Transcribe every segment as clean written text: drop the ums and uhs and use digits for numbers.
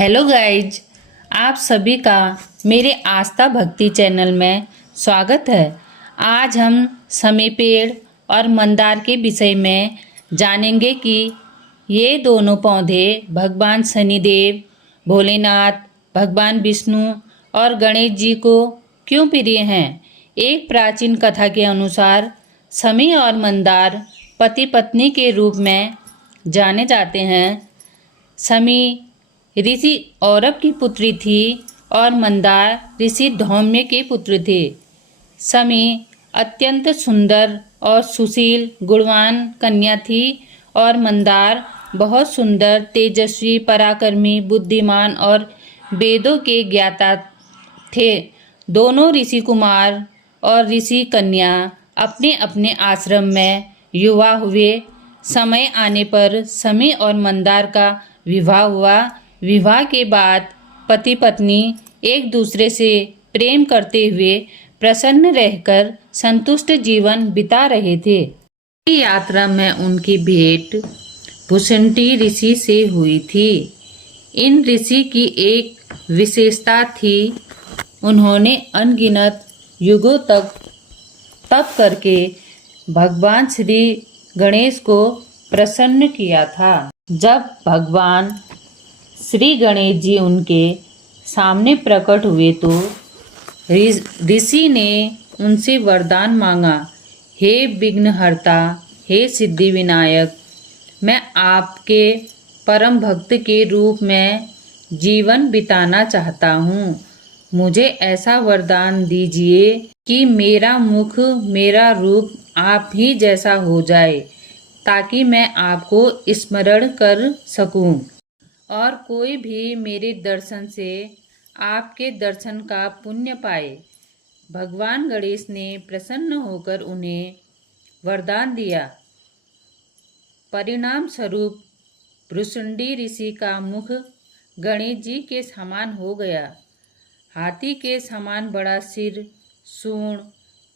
Hello guys, आप सभी का मेरे आस्था भक्ति चैनल में स्वागत है। आज हम शमी पेड़ और मंदार के विषय में जानेंगे कि ये दोनों पौधे भगवान शनिदेव, भोलेनाथ, भगवान विष्णु और गणेश जी को क्यों प्रिय हैं। एक प्राचीन कथा के अनुसार शमी और मंदार पति पत्नी के रूप में जाने जाते हैं। शमी ऋषि औरव की पुत्री थी और मंदार ऋषि धौम्य के पुत्र थे। शमी अत्यंत सुंदर और सुशील गुणवान कन्या थी और मंदार बहुत सुंदर, तेजस्वी, पराक्रमी, बुद्धिमान और वेदों के ज्ञाता थे। दोनों ऋषि कुमार और ऋषि कन्या अपने अपने आश्रम में युवा हुए। समय आने पर शमी और मंदार का विवाह हुआ। विवाह के बाद पति पत्नी एक दूसरे से प्रेम करते हुए प्रसन्न रहकर संतुष्ट जीवन बिता रहे थे। यात्रा में उनकी भेंट भुसंडी ऋषि से हुई थी। इन ऋषि की एक विशेषता थी, उन्होंने अनगिनत युगों तक तप करके भगवान श्री गणेश को प्रसन्न किया था। जब भगवान श्री गणेश जी उनके सामने प्रकट हुए तो ऋषि ने उनसे वरदान मांगा, हे विघ्नहर्ता, हे सिद्धि विनायक, मैं आपके परम भक्त के रूप में जीवन बिताना चाहता हूँ। मुझे ऐसा वरदान दीजिए कि मेरा मुख, मेरा रूप आप ही जैसा हो जाए, ताकि मैं आपको स्मरण कर सकूं और कोई भी मेरे दर्शन से आपके दर्शन का पुण्य पाए। भगवान गणेश ने प्रसन्न होकर उन्हें वरदान दिया। परिणाम स्वरूप भृशुंडी ऋषि का मुख गणेश जी के समान हो गया। हाथी के समान बड़ा सिर, सूंड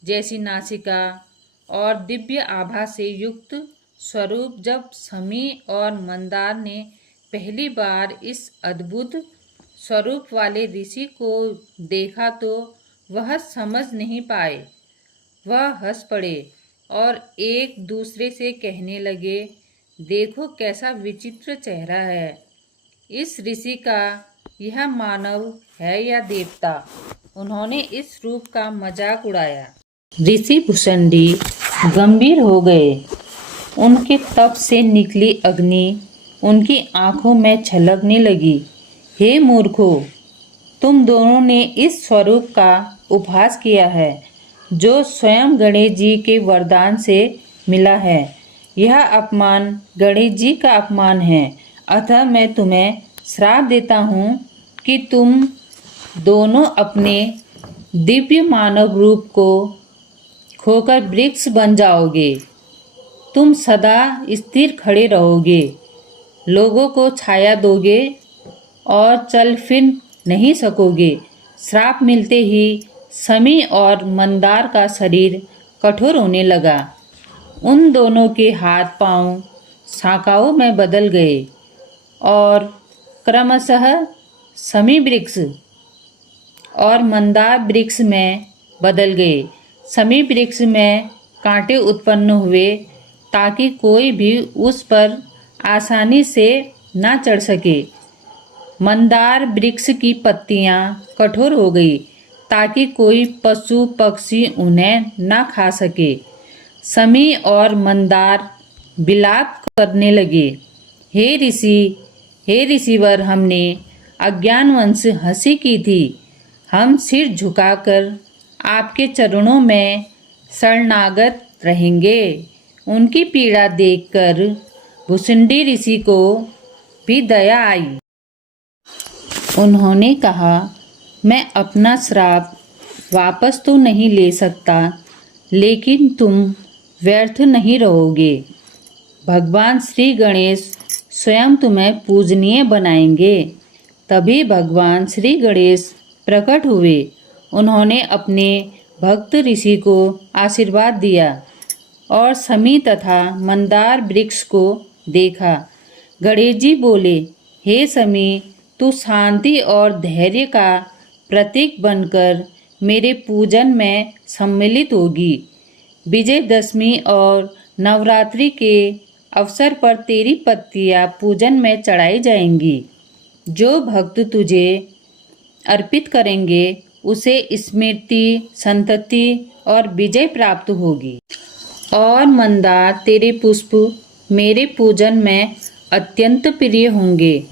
जैसी नासिका और दिव्य आभा से युक्त स्वरूप। जब शमी और मंदार ने पहली बार इस अद्भुत स्वरूप वाले ऋषि को देखा तो वह समझ नहीं पाए। वह हंस पड़े और एक दूसरे से कहने लगे, देखो कैसा विचित्र चेहरा है। इस ऋषि का यह मानव है या देवता। उन्होंने इस रूप का मजाक उड़ाया। ऋषि भुसंडी गंभीर हो गए। उनके तप से निकली अग्नि उनकी आंखों में छलकने लगी। हे मूर्खों, तुम दोनों ने इस स्वरूप का उपहास किया है जो स्वयं गणेश जी के वरदान से मिला है। यह अपमान गणेश जी का अपमान है। अतः मैं तुम्हें श्राप देता हूँ कि तुम दोनों अपने दिव्य मानव रूप को खोकर वृक्ष बन जाओगे। तुम सदा स्थिर खड़े रहोगे, लोगों को छाया दोगे और चल फिर नहीं सकोगे। श्राप मिलते ही शमी और मंदार का शरीर कठोर होने लगा। उन दोनों के हाथ पांव शाखाओं में बदल गए और क्रमशः शमी वृक्ष और मंदार वृक्ष में बदल गए। शमी वृक्ष में कांटे उत्पन्न हुए ताकि कोई भी उस पर आसानी से ना चढ़ सके। मंदार वृक्ष की पत्तियां कठोर हो गई ताकि कोई पशु पक्षी उन्हें ना खा सके। शमी और मंदार विलाप करने लगे, हे ऋषिवर, हमने अज्ञानवश हंसी की थी। हम सिर झुकाकर आपके चरणों में शरणागत रहेंगे। उनकी पीड़ा देखकर भुसंडी ऋषि को भी दया आई। उन्होंने कहा, मैं अपना श्राप वापस तो नहीं ले सकता, लेकिन तुम व्यर्थ नहीं रहोगे। भगवान श्री गणेश स्वयं तुम्हें पूजनीय बनाएंगे। तभी भगवान श्री गणेश प्रकट हुए। उन्होंने अपने भक्त ऋषि को आशीर्वाद दिया और शमी तथा मंदार वृक्ष को देखा। गणेश जी बोले, हे शमी, तू शांति और धैर्य का प्रतीक बनकर मेरे पूजन में सम्मिलित होगी। विजयदशमी और नवरात्रि के अवसर पर तेरी पत्तियां पूजन में चढ़ाई जाएंगी। जो भक्त तुझे अर्पित करेंगे उसे स्मृति, संतति और विजय प्राप्त होगी। और मंदार, तेरे पुष्प मेरे पूजन में अत्यंत प्रिय होंगे।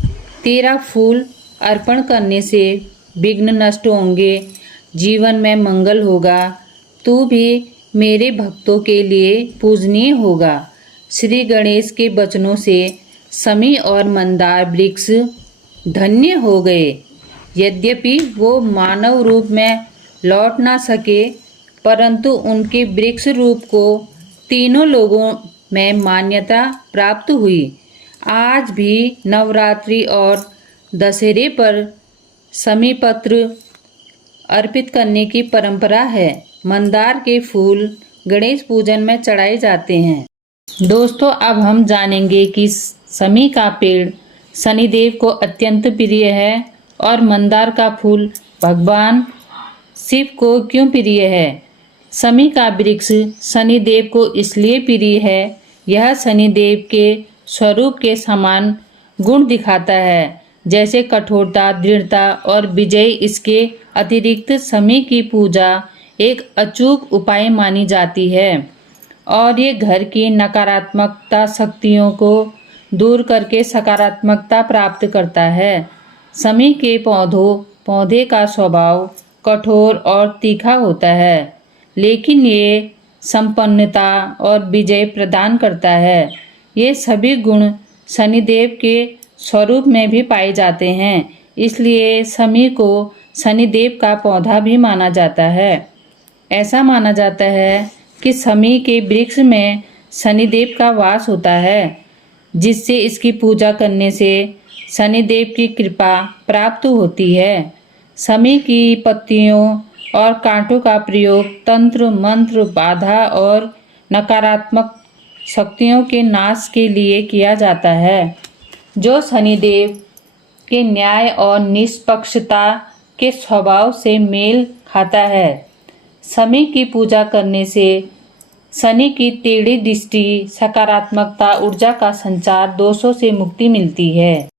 तेरा फूल अर्पण करने से विघ्न नष्ट होंगे, जीवन में मंगल होगा। तू भी मेरे भक्तों के लिए पूजनीय होगा। श्री गणेश के वचनों से शमी और मंदार वृक्ष धन्य हो गए। यद्यपि वो मानव रूप में लौट ना सके, परंतु उनके वृक्ष रूप को तीनों लोगों में मान्यता प्राप्त हुई। आज भी नवरात्रि और दशहरे पर शमी पत्र अर्पित करने की परंपरा है। मंदार के फूल गणेश पूजन में चढ़ाए जाते हैं। दोस्तों, अब हम जानेंगे कि शमी का पेड़ शनिदेव को अत्यंत प्रिय है और मंदार का फूल भगवान शिव को क्यों प्रिय है। शमी का वृक्ष शनिदेव को इसलिए प्रिय है, यह शनिदेव के स्वरूप के समान गुण दिखाता है, जैसे कठोरता, दृढ़ता और विजय। इसके अतिरिक्त शमी की पूजा एक अचूक उपाय मानी जाती है और ये घर की नकारात्मकता शक्तियों को दूर करके सकारात्मकता प्राप्त करता है। शमी के पौधे का स्वभाव कठोर और तीखा होता है, लेकिन ये संपन्नता और विजय प्रदान करता है। ये सभी गुण शनिदेव के स्वरूप में भी पाए जाते हैं, इसलिए शमी को शनिदेव का पौधा भी माना जाता है। ऐसा माना जाता है कि शमी के वृक्ष में शनिदेव का वास होता है, जिससे इसकी पूजा करने से शनिदेव की कृपा प्राप्त होती है। शमी की पत्तियों और कांटों का प्रयोग तंत्र, मंत्र, बाधा और नकारात्मक शक्तियों के नाश के लिए किया जाता है, जो शनिदेव के न्याय और निष्पक्षता के स्वभाव से मेल खाता है। शमी की पूजा करने से शनि की टेढ़ी दृष्टि, सकारात्मकता, ऊर्जा का संचार, दोषों से मुक्ति मिलती है।